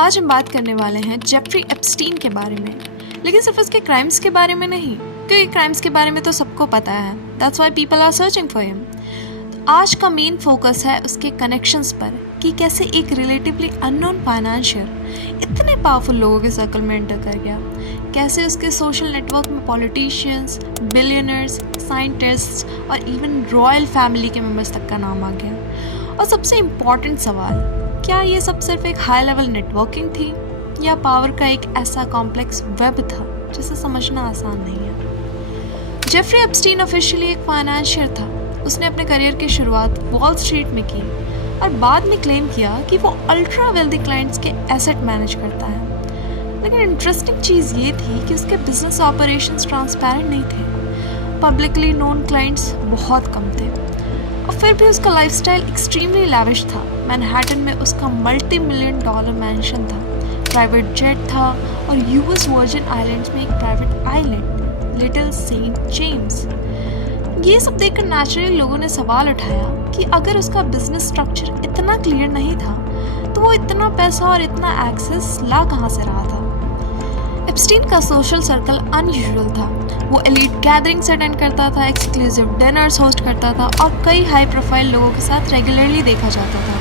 आज हम बात करने वाले हैं जेफरी एप्स्टीन के बारे में, लेकिन सिर्फ उसके क्राइम्स के बारे में नहीं, क्योंकि क्राइम्स के बारे में तो सबको पता है। That's why people are searching for him. आज का मेन फोकस है उसके कनेक्शंस पर कि कैसे एक रिलेटिवली अननोन फाइनेंशियर इतने पावरफुल लोगों के सर्कल में एंटर कर गया, कैसे उसके सोशल नेटवर्क में पॉलिटिशियंस, बिलियनर्स, साइंटिस्ट्स और इवन रॉयल फैमिली के मेंबर्स तक का नाम आ गया। और सबसे इम्पॉर्टेंट सवाल, क्या ये सब सिर्फ एक हाई लेवल नेटवर्किंग थी या पावर का एक ऐसा कॉम्प्लेक्स वेब था जिसे समझना आसान नहीं है। जेफरी एप्स्टीन ऑफिशियली एक फाइनेंशियर था। उसने अपने करियर की शुरुआत वॉल स्ट्रीट में की और बाद में क्लेम किया कि वो अल्ट्रा वेल्दी क्लाइंट्स के एसेट मैनेज करता है। लेकिन इंटरेस्टिंग चीज़ ये थी कि उसके बिजनेस ऑपरेशंस ट्रांसपेरेंट नहीं थे। पब्लिकली नोन क्लाइंट्स बहुत कम थे और फिर भी उसका लाइफस्टाइल एक्सट्रीमली लैविश था। मैनहट्टन में उसका $multi-million मैंशन था, प्राइवेट जेट था और यूएस वर्जिन आइलैंड्स में एक private island Little Saint James. ये सब देखकर नेचुरली लोगों ने सवाल उठाया कि अगर उसका बिजनेस स्ट्रक्चर इतना क्लियर नहीं था तो वो इतना पैसा और इतना एक्सेस ला कहाँ से रहा था। एप्स्टीन का सोशल सर्कल अनयूजुअल था। वो एलीट गैदरिंग्स अटेंड करता था, एक्सक्लूसिव डिनर्स होस्ट करता था और कई हाई प्रोफाइल लोगों के साथ रेगुलरली देखा जाता था।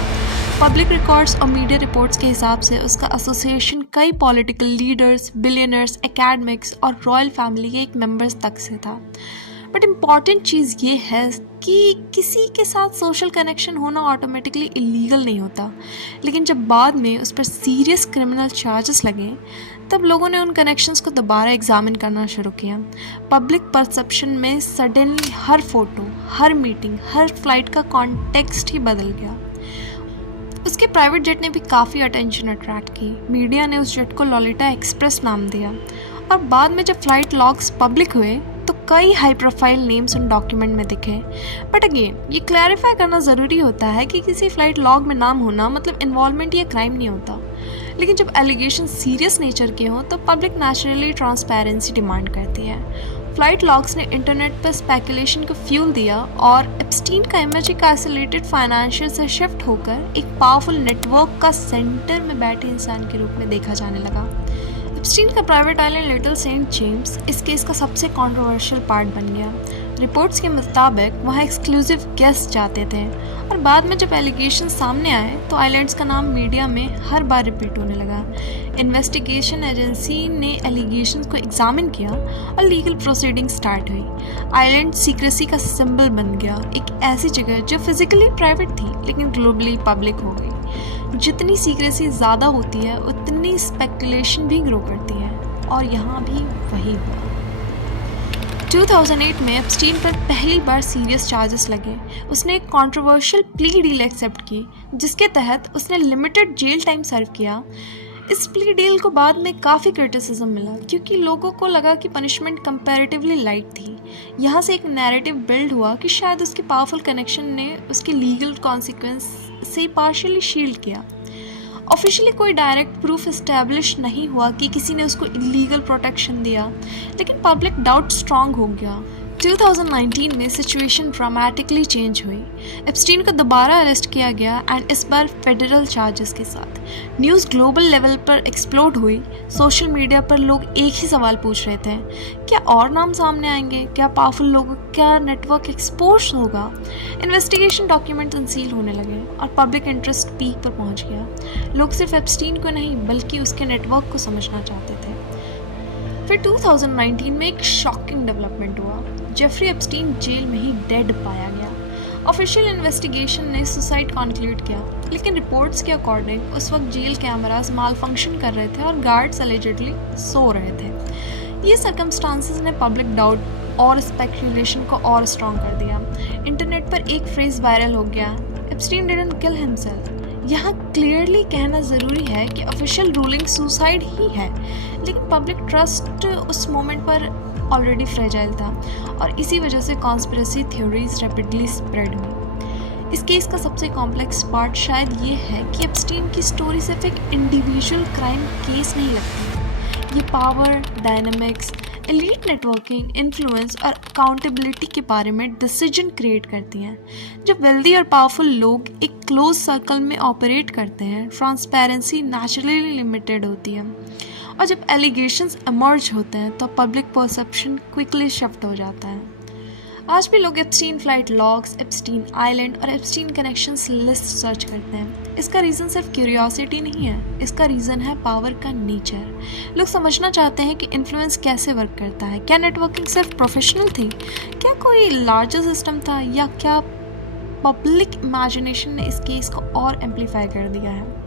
पब्लिक रिकॉर्ड्स और मीडिया रिपोर्ट्स के हिसाब से उसका एसोसिएशन कई पॉलिटिकल लीडर्स, बिलियनर्स, एकेडमिक्स और रॉयल फैमिली के एक मेंबर्स तक से था। बट इम्पॉर्टेंट चीज़ ये है कि किसी के साथ सोशल कनेक्शन होना ऑटोमेटिकली इलीगल नहीं होता, लेकिन जब बाद में उस पर सीरियस क्रिमिनल चार्जेस लगे तब लोगों ने उन कनेक्शंस को दोबारा एग्जामिन करना शुरू किया। पब्लिक परसेप्शन में सडनली हर फोटो, हर मीटिंग, हर फ्लाइट का कॉन्टेक्स्ट ही बदल गया। उसके प्राइवेट जेट ने भी काफ़ी अटेंशन अट्रैक्ट की। मीडिया ने उस जेट को लॉलिटा एक्सप्रेस नाम दिया और बाद में जब फ्लाइट लॉग्स पब्लिक हुए तो कई हाई प्रोफाइल नेम्स उन डॉक्यूमेंट में दिखे। बट अगेन ये क्लैरिफाई करना ज़रूरी होता है कि किसी फ्लाइट लॉग में नाम होना मतलब इन्वॉल्वमेंट या क्राइम नहीं होता। लेकिन जब एलिगेशन सीरियस नेचर के हों तो पब्लिक नेचुरली ट्रांसपेरेंसी डिमांड करती है। फ्लाइट लॉग्स ने इंटरनेट पर स्पेकुलेशन को फ्यूल दिया और एप्स्टीन का इमेज एक आइसोलेटेड फाइनेंशियल से शिफ्ट होकर एक पावरफुल नेटवर्क का सेंटर में बैठे इंसान के रूप में देखा जाने लगा। एप्स्टीन का private island Little Saint James इस केस का सबसे कंट्रोवर्शियल पार्ट बन गया। रिपोर्ट्स के मुताबिक वहाँ एक्सक्लूसिव गेस्ट जाते थे और बाद में जब एलिगेशन सामने आए तो आइलैंड्स का नाम मीडिया में हर बार रिपीट होने लगा। इन्वेस्टिगेशन एजेंसी ने एलिगेशंस को एग्जामिन किया और लीगल प्रोसीडिंग स्टार्ट हुई। आइलैंड सीक्रेसी का सिंबल बन गया, एक ऐसी जगह जो फिजिकली प्राइवेट थी लेकिन ग्लोबली पब्लिक हो गई। जितनी सीक्रेसी ज़्यादा होती है उतनी स्पेकुलेशन भी ग्रो करती है और यहाँ भी वही हुआ। 2008 में एप्स्टीन पर पहली बार सीरियस चार्जेस लगे। उसने एक कंट्रोवर्शियल प्ली डील एक्सेप्ट की जिसके तहत उसने लिमिटेड जेल टाइम सर्व किया। इस प्ली डील को बाद में काफ़ी क्रिटिसिज्म मिला क्योंकि लोगों को लगा कि पनिशमेंट कंपैरेटिवली लाइट थी। यहाँ से एक नैरेटिव बिल्ड हुआ कि शायद उसके पावरफुल कनेक्शन ने उसके लीगल कॉन्सिक्वेंस से पार्शियली शील्ड किया। ऑफिशियली कोई डायरेक्ट प्रूफ इस्टेब्लिश नहीं हुआ कि किसी ने उसको इलीगल प्रोटेक्शन दिया, लेकिन पब्लिक डाउट स्ट्रांग हो गया। 2019 में सिचुएशन ड्रामेटिकली चेंज हुई। एप्स्टीन को दोबारा अरेस्ट किया गया एंड इस बार फेडरल चार्जेस के साथ। न्यूज़ ग्लोबल लेवल पर एक्सप्लोड हुई। सोशल मीडिया पर लोग एक ही सवाल पूछ रहे थे, क्या और नाम सामने आएंगे? क्या पावरफुल लोगों का नेटवर्क एक्सपोज होगा? इन्वेस्टिगेशन डॉक्यूमेंट्स अनसील होने लगे और पब्लिक इंटरेस्ट पीक पर पहुंच गया। लोग सिर्फ एप्स्टीन को नहीं बल्कि उसके नेटवर्क को समझना चाहते थे। फिर 2019 में एक शॉकिंग डेवलपमेंट हुआ। जेफरी एप्स्टीन जेल में ही डेड पाया गया। ऑफिशियल इन्वेस्टिगेशन ने सुसाइड कॉन्क्लूड किया, लेकिन रिपोर्ट्स के अकॉर्डिंग उस वक्त जेल कैमरास माल फंक्शन कर रहे थे और गार्ड्स एलिजिडली सो रहे थे। ये सर्कमस्टांसेस ने पब्लिक डाउट और स्पेकुलेशन को और स्ट्रॉन्ग कर दिया। इंटरनेट पर एक फ्रेज वायरल हो गया, एप्स्टीन डिडंट किल हिमसेल्फ। यहाँ क्लियरली कहना ज़रूरी है कि ऑफिशियल रूलिंग सुसाइड ही है, लेकिन पब्लिक ट्रस्ट उस मोमेंट पर ऑलरेडी फ्रेजाइल था और इसी वजह से कॉन्स्पिरेसी थ्योरीज रैपिडली स्प्रेड हुई। इस केस का सबसे कॉम्प्लेक्स पार्ट शायद ये है कि एप्स्टीन की स्टोरी सिर्फ एक इंडिविजुअल क्राइम केस नहीं लगती। ये power dynamics, elite networking, influence और अकाउंटेबिलिटी के बारे में डिसीजन क्रिएट करती हैं। जब वेल्दी और पावरफुल लोग एक क्लोज सर्कल में ऑपरेट करते हैं, ट्रांसपेरेंसी नेचुरली लिमिटेड होती है, और जब एलिगेशंस इमर्ज होते हैं तो पब्लिक परसेप्शन क्विकली शिफ्ट हो जाता है। आज भी लोग Epstein flight logs, Epstein island और एप्स्टीन कनेक्शंस लिस्ट सर्च करते हैं। इसका रीज़न सिर्फ क्यूरियोसिटी नहीं है, इसका रीज़न है पावर का नेचर। लोग समझना चाहते हैं कि इन्फ्लुएंस कैसे वर्क करता है। क्या नेटवर्किंग सिर्फ प्रोफेशनल थी? क्या कोई लार्जर सिस्टम था? या क्या पब्लिक इमेजिनेशन ने इस केस को और एम्पलीफाई कर दिया है?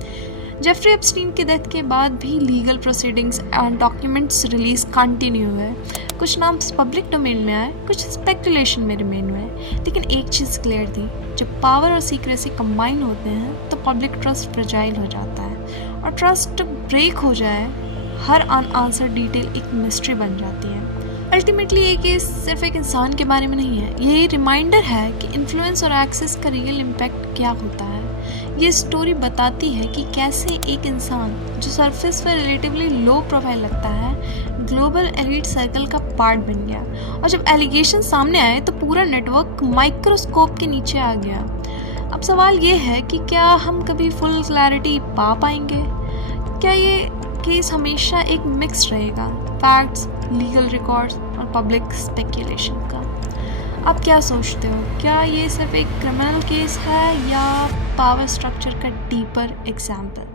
जेफरी एप्स्टीन की डेथ के बाद भी legal proceedings and documents release continue हुए। कुछ नाम पब्लिक डोमेन में आए, कुछ स्पेकुलेशन में रिमेन हुए, लेकिन एक चीज़ क्लियर थी, जब पावर और सीक्रेसी कंबाइन होते हैं तो पब्लिक ट्रस्ट फ्रेजाइल हो जाता है, और ट्रस्ट ब्रेक हो जाए हर अनआंसर्ड डिटेल एक मिस्ट्री बन जाती है। अल्टीमेटली ये केस सिर्फ एक इंसान के बारे में नहीं है, ये रिमाइंडर है कि इन्फ्लुएंस और एक्सेस का रियल इम्पैक्ट क्या होता है। ये स्टोरी बताती है कि कैसे एक इंसान जो सरफेस पर रिलेटिवली लो प्रोफाइल लगता है, ग्लोबल एलीट सर्कल का पार्ट बन गया, और जब एलिगेशन सामने आए तो पूरा नेटवर्क माइक्रोस्कोप के नीचे आ गया। अब सवाल ये है कि क्या हम कभी फुल क्लैरिटी पा पाएंगे? क्या ये केस हमेशा एक मिक्स रहेगा, फैक्ट्स, लीगल रिकॉर्ड्स और पब्लिक स्पेकुलेशन का? आप क्या सोचते हो? क्या ये सिर्फ एक क्रिमिनल केस है या पावर स्ट्रक्चर का डीपर एग्जाम्पल?